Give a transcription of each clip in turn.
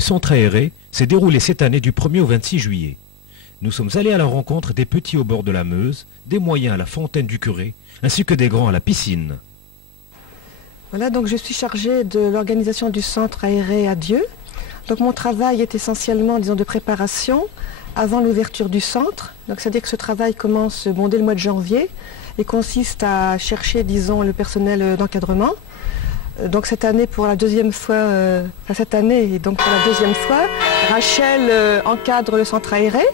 Le centre aéré s'est déroulé cette année du 1er au 26 juillet. Nous sommes allés à la rencontre des petits au bord de la Meuse, des moyens à la fontaine du curé, ainsi que des grands à la piscine. Voilà, donc je suis chargée de l'organisation du centre aéré à Dieu. Donc mon travail est essentiellement, disons, de préparation avant l'ouverture du centre. Donc c'est-à-dire que ce travail commence dès le mois de janvier et consiste à chercher, disons, le personnel d'encadrement. Donc cette année, pour la deuxième fois, Rachel encadre le centre aéré.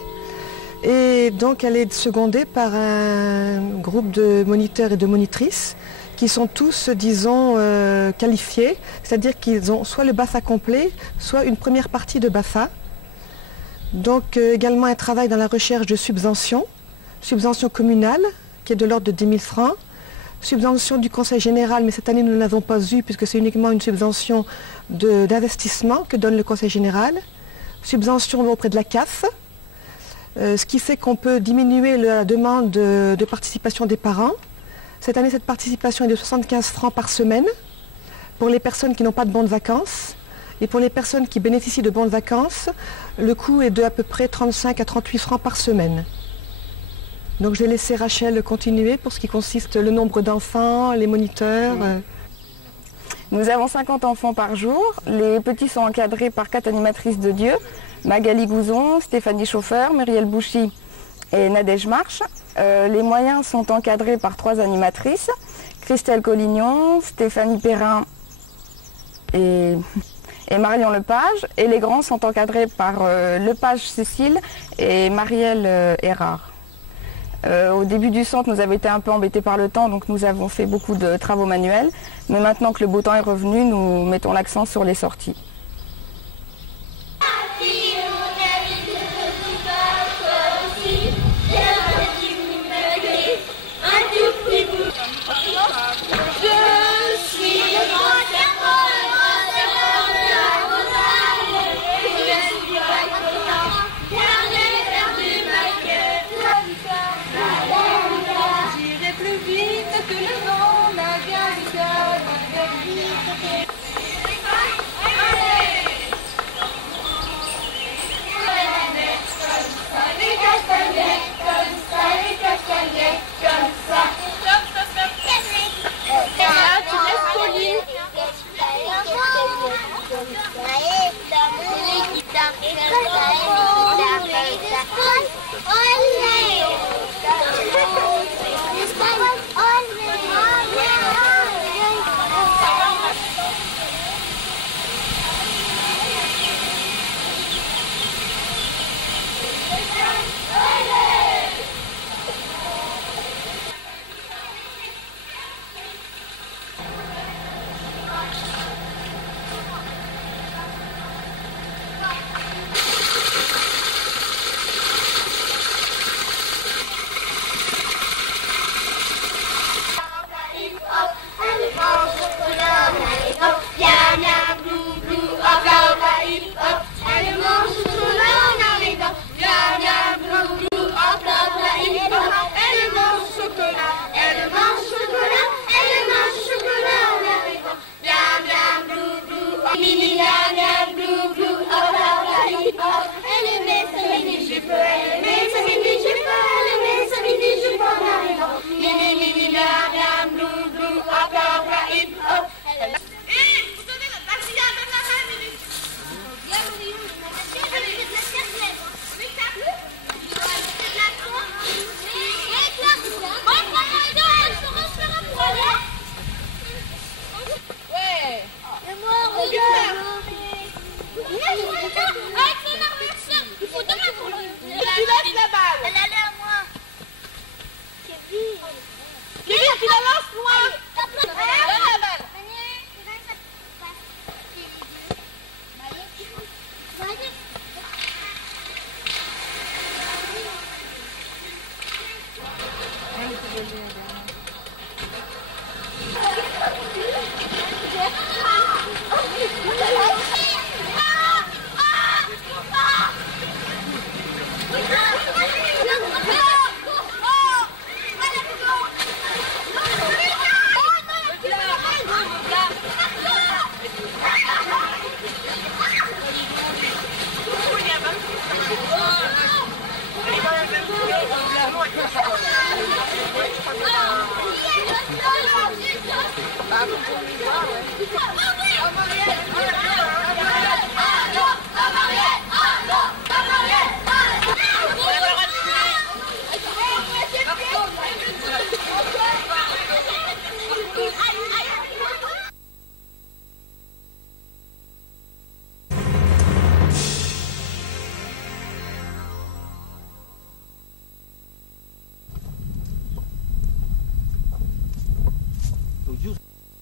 Et donc elle est secondée par un groupe de moniteurs et de monitrices qui sont tous, disons, qualifiés, c'est-à-dire qu'ils ont soit le BAFA complet, soit une première partie de BAFA. Donc également un travail dans la recherche de subvention communale, qui est de l'ordre de 10 000 francs, subvention du Conseil général, mais cette année nous ne l'avons pas eu puisque c'est uniquement une subvention d'investissement que donne le Conseil général, subvention auprès de la CAF, ce qui fait qu'on peut diminuer la demande de participation des parents. Cette année, cette participation est de 75 francs par semaine pour les personnes qui n'ont pas de bons de vacances. Et pour les personnes qui bénéficient de bons de vacances, le coût est de à peu près 35 à 38 francs par semaine. Donc je vais laisser Rachel continuer pour ce qui consiste le nombre d'enfants, les moniteurs. Nous avons 50 enfants par jour. Les petits sont encadrés par 4 animatrices de Dieu. Magali Gouzon, Stéphanie Chauffeur, Muriel Bouchy et Nadège Marche. Les moyens sont encadrés par 3 animatrices, Christelle Collignon, Stéphanie Perrin et Marion Lepage. Et les grands sont encadrés par Lepage Cécile et Marielle Erard. Au début du centre, nous avons été un peu embêtés par le temps, donc nous avons fait beaucoup de travaux manuels. Mais maintenant que le beau temps est revenu, nous mettons l'accent sur les sorties.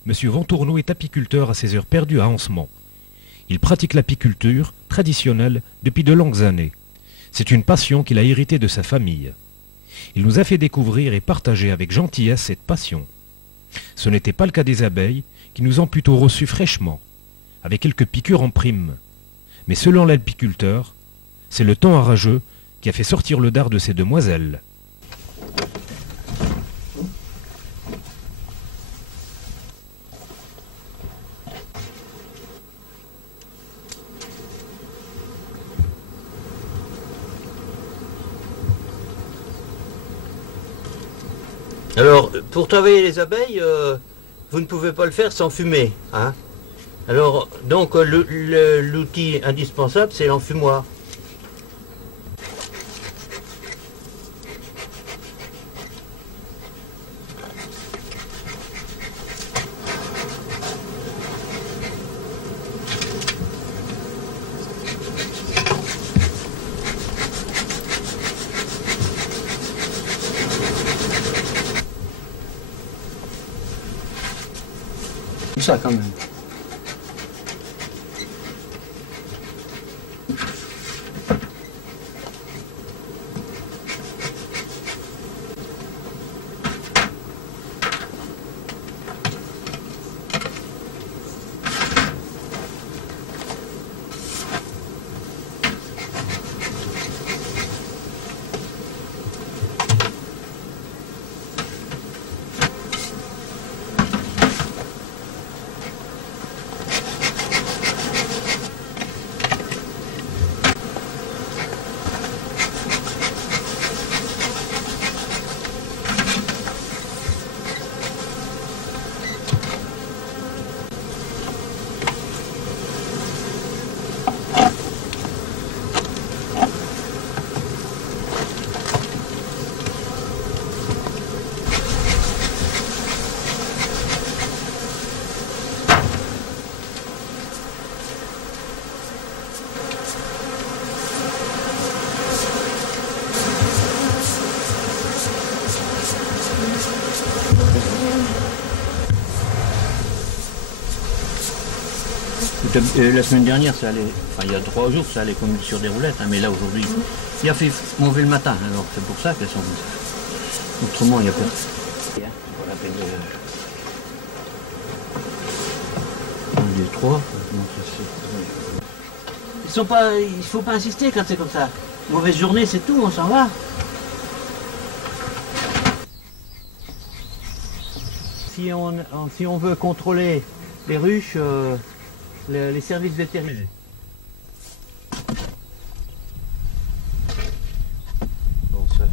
Monsieur Ventourneau est apiculteur à ses heures perdues à Ancement. Il pratique l'apiculture traditionnelle depuis de longues années. C'est une passion qu'il a héritée de sa famille. Il nous a fait découvrir et partager avec gentillesse cette passion. Ce n'était pas le cas des abeilles, qui nous ont plutôt reçus fraîchement, avec quelques piqûres en prime. Mais selon l'apiculteur, c'est le temps orageux qui a fait sortir le dard de ces demoiselles. Alors, pour travailler les abeilles, vous ne pouvez pas le faire sans fumer, hein? Alors, donc, l'outil indispensable, c'est l'enfumoir. Ça quand même. La semaine dernière, ça allait, enfin il y a 3 jours, ça allait comme sur des roulettes, hein, mais là aujourd'hui, il a fait mauvais le matin, alors c'est pour ça qu'elles sont comme ça. Autrement, il n'y a pas. Pas la peine de... 1, 2, 3. Ils sont pas, il faut pas insister quand c'est comme ça. Mauvaise journée, c'est tout, on s'en va. Si on veut contrôler les ruches, les services vétérinaires. Bon, ça.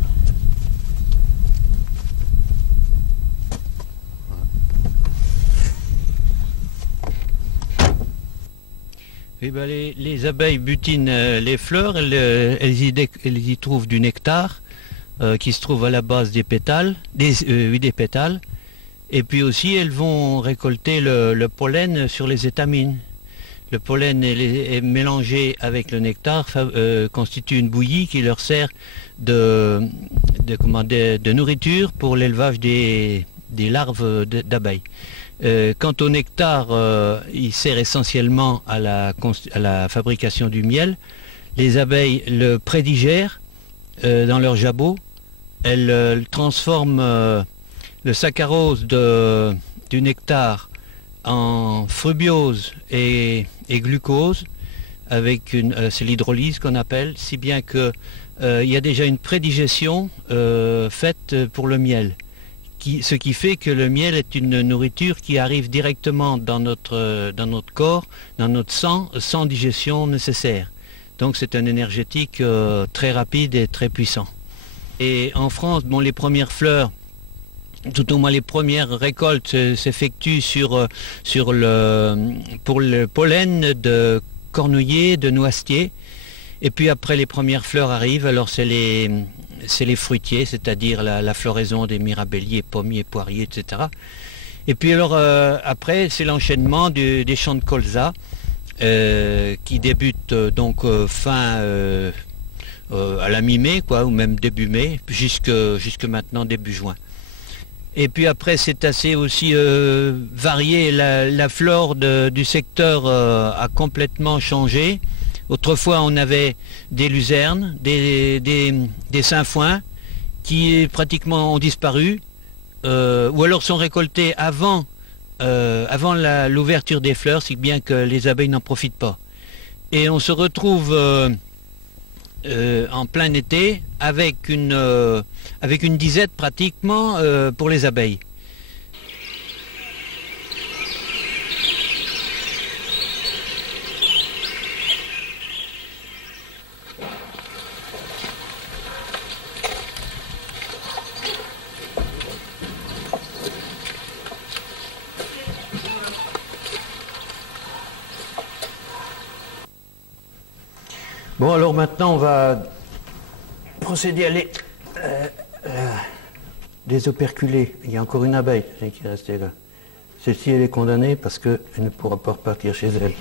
Oui, ben les abeilles butinent les fleurs, elles y trouvent du nectar qui se trouve à la base des pétales, des pétales. Et puis aussi, elles vont récolter le pollen sur les étamines. Le pollen est mélangé avec le nectar, constitue une bouillie qui leur sert de nourriture pour l'élevage des larves d'abeilles. Quant au nectar, il sert essentiellement à la fabrication du miel. Les abeilles le prédigèrent dans leur jabot. Elles transforment le saccharose du nectar en fructose et glucose, avec c'est l'hydrolyse qu'on appelle, si bien que il y a déjà une prédigestion faite pour le miel, ce qui fait que le miel est une nourriture qui arrive directement dans notre corps, dans notre sang, sans digestion nécessaire. Donc c'est un énergétique très rapide et très puissant. Et en France, bon, les premières fleurs, tout au moins les premières récoltes s'effectuent pour le pollen de cornouiller, de noisetier. Et puis après les premières fleurs arrivent, alors c'est les fruitiers, c'est-à-dire la floraison des mirabelliers, pommiers, poiriers, etc. Et puis alors après c'est l'enchaînement des champs de colza qui débutent donc fin à la mi-mai, quoi, ou même début mai, jusque maintenant début juin. Et puis après, c'est assez aussi varié. La flore du secteur a complètement changé. Autrefois, on avait des luzernes, des sainfoins qui pratiquement ont disparu, ou alors sont récoltés avant l'ouverture des fleurs, si bien que les abeilles n'en profitent pas. Et on se retrouve en plein été avec une disette pratiquement pour les abeilles. Bon, alors maintenant on va procéder à les operculer. Il y a encore une abeille qui est restée là. Celle-ci, elle est condamnée parce qu'elle ne pourra pas repartir chez elle.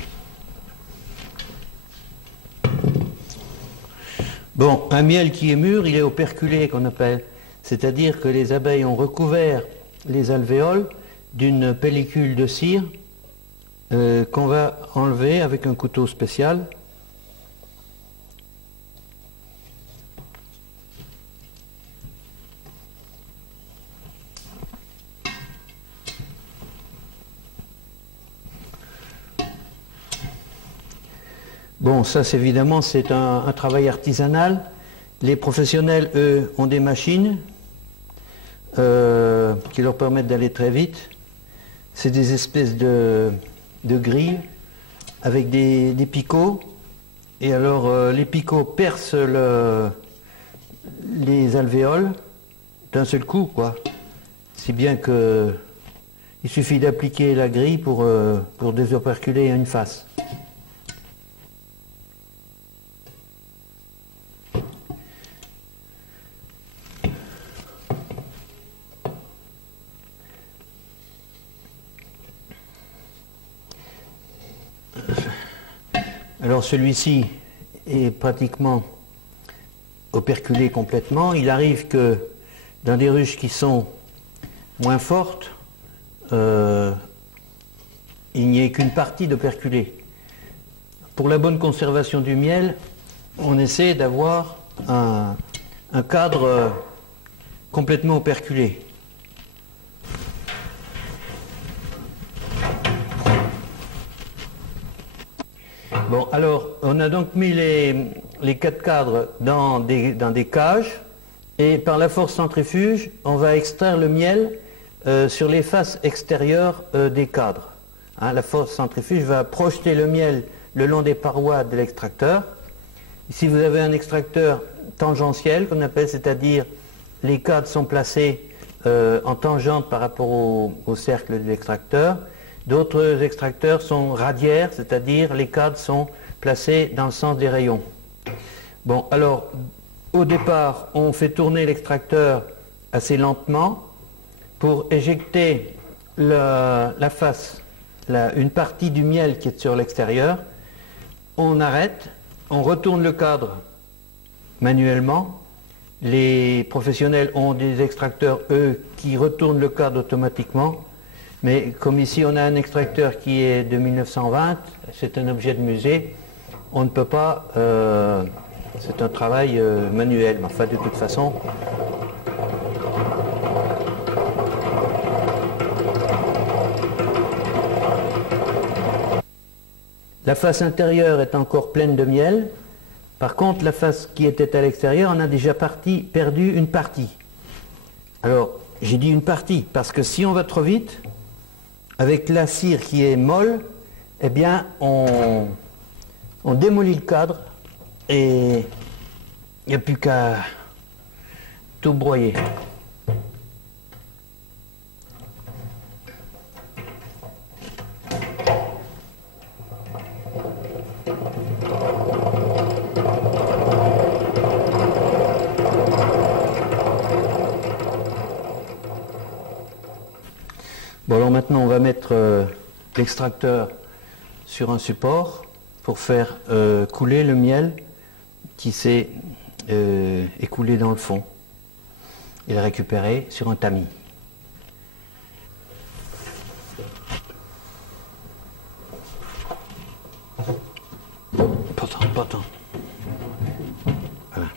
Bon, un miel qui est mûr, il est operculé qu'on appelle. C'est-à-dire que les abeilles ont recouvert les alvéoles d'une pellicule de cire qu'on va enlever avec un couteau spécial. Bon, ça, évidemment, c'est un travail artisanal. Les professionnels, eux, ont des machines qui leur permettent d'aller très vite. C'est des espèces de grilles avec des picots. Et alors, les picots percent les alvéoles d'un seul coup, quoi. Si bien que il suffit d'appliquer la grille pour désoperculer une face. Alors celui-ci est pratiquement operculé complètement. Il arrive que dans des ruches qui sont moins fortes, il n'y ait qu'une partie d'operculé. Pour la bonne conservation du miel, on essaie d'avoir un cadre complètement operculé. Bon, alors, on a donc mis les 4 cadres dans des cages, et par la force centrifuge, on va extraire le miel sur les faces extérieures des cadres. Hein, la force centrifuge va projeter le miel le long des parois de l'extracteur. Ici, vous avez un extracteur tangentiel, qu'on appelle, c'est-à-dire les cadres sont placés en tangente par rapport au cercle de l'extracteur. D'autres extracteurs sont radiaires, c'est-à-dire les cadres sont placés dans le sens des rayons. Bon, alors, au départ, on fait tourner l'extracteur assez lentement pour éjecter la face, une partie du miel qui est sur l'extérieur. On arrête, on retourne le cadre manuellement. Les professionnels ont des extracteurs, eux, qui retournent le cadre automatiquement. Mais comme ici on a un extracteur qui est de 1920, c'est un objet de musée, on ne peut pas, c'est un travail manuel, mais enfin de toute façon. La face intérieure est encore pleine de miel, par contre la face qui était à l'extérieur, on a déjà perdu une partie. Alors j'ai dit une partie, parce que si on va trop vite, avec la cire qui est molle, eh bien, on démolit le cadre et il n'y a plus qu'à tout broyer. Bon, alors maintenant on va mettre l'extracteur sur un support pour faire couler le miel qui s'est écoulé dans le fond et le récupérer sur un tamis. pas tant. Voilà.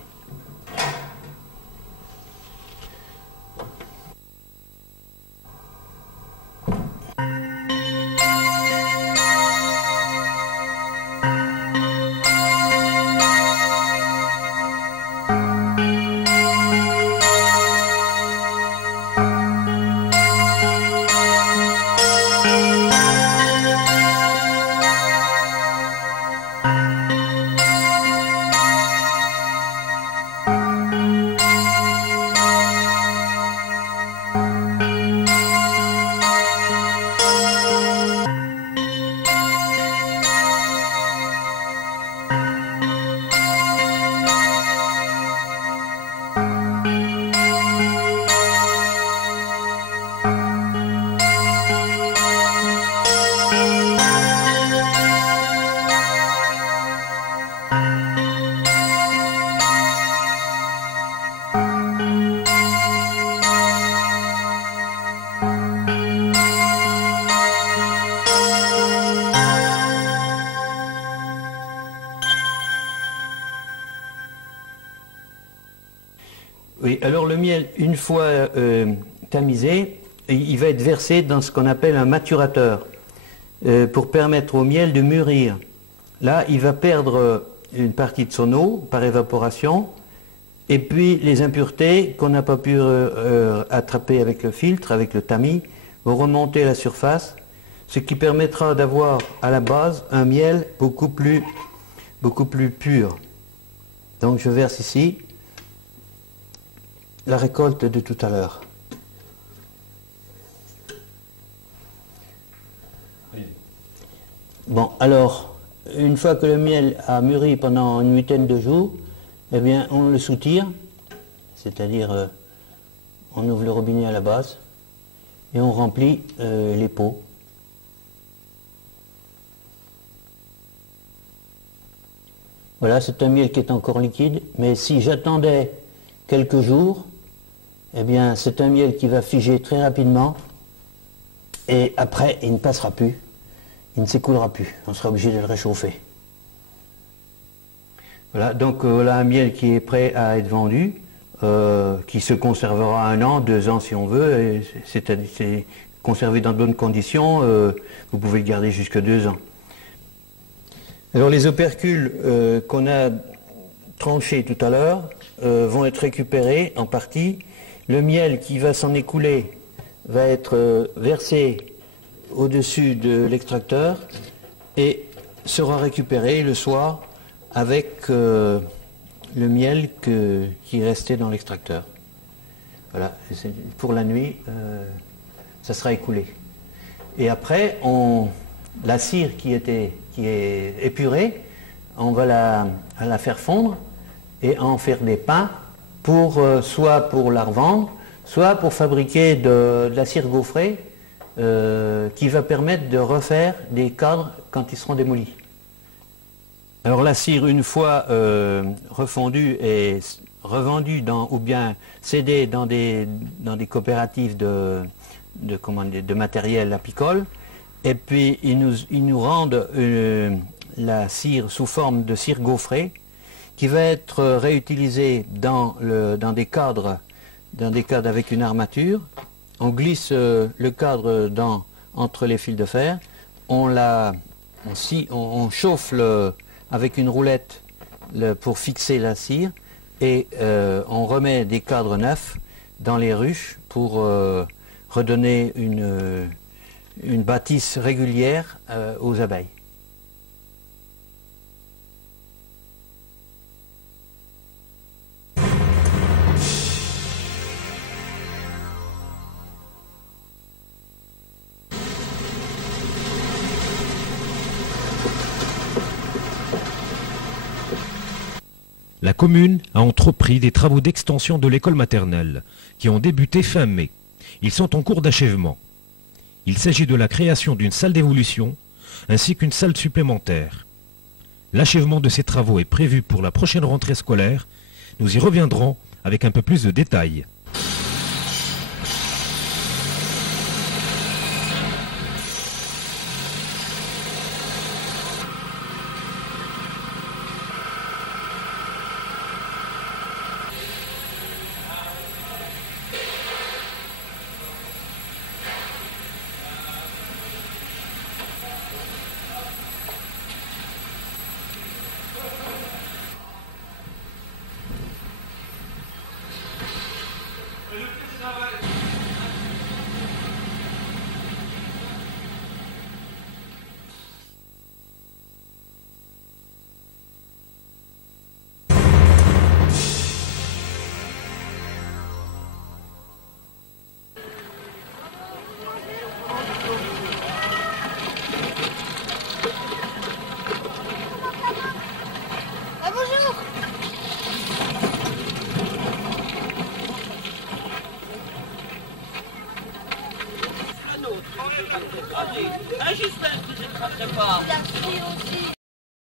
Oui, alors le miel, une fois tamisé, il va être versé dans ce qu'on appelle un maturateur pour permettre au miel de mûrir. Là, il va perdre une partie de son eau par évaporation et puis les impuretés qu'on n'a pas pu attraper avec le filtre, avec le tamis, vont remonter à la surface, ce qui permettra d'avoir à la base un miel beaucoup plus pur. Donc je verse ici la récolte de tout à l'heure. Bon, alors, une fois que le miel a mûri pendant une huitaine de jours, eh bien, on le soutire, c'est-à-dire on ouvre le robinet à la base et on remplit les pots. Voilà, c'est un miel qui est encore liquide, mais si j'attendais quelques jours, eh bien, c'est un miel qui va figer très rapidement et après, il ne passera plus, il ne s'écoulera plus, on sera obligé de le réchauffer. Voilà, donc voilà un miel qui est prêt à être vendu, qui se conservera 1 an, 2 ans si on veut, c'est conservé dans de bonnes conditions, vous pouvez le garder jusqu'à 2 ans. Alors les opercules qu'on a tranchés tout à l'heure vont être récupérés en partie. Le miel qui va s'en écouler va être versé au-dessus de l'extracteur et sera récupéré le soir avec le miel qui restait dans l'extracteur. Voilà, pour la nuit, ça sera écoulé. Et après, la cire qui est épurée, on va la faire fondre et en faire des pains, soit pour la revendre, soit pour fabriquer de la cire gaufrée qui va permettre de refaire des cadres quand ils seront démolis. Alors la cire, une fois refondue et revendue ou bien cédée dans des coopératives de matériel apicole, et puis ils nous rendent la cire sous forme de cire gaufrée qui va être réutilisée dans des cadres avec une armature. On glisse le cadre entre les fils de fer, on chauffe avec une roulette pour fixer la cire et on remet des cadres neufs dans les ruches pour redonner une bâtisse régulière aux abeilles. La commune a entrepris des travaux d'extension de l'école maternelle, qui ont débuté fin mai. Ils sont en cours d'achèvement. Il s'agit de la création d'une salle d'évolution, ainsi qu'une salle supplémentaire. L'achèvement de ces travaux est prévu pour la prochaine rentrée scolaire. Nous y reviendrons avec un peu plus de détails. Ah, j'espère que je ne craquerai pas.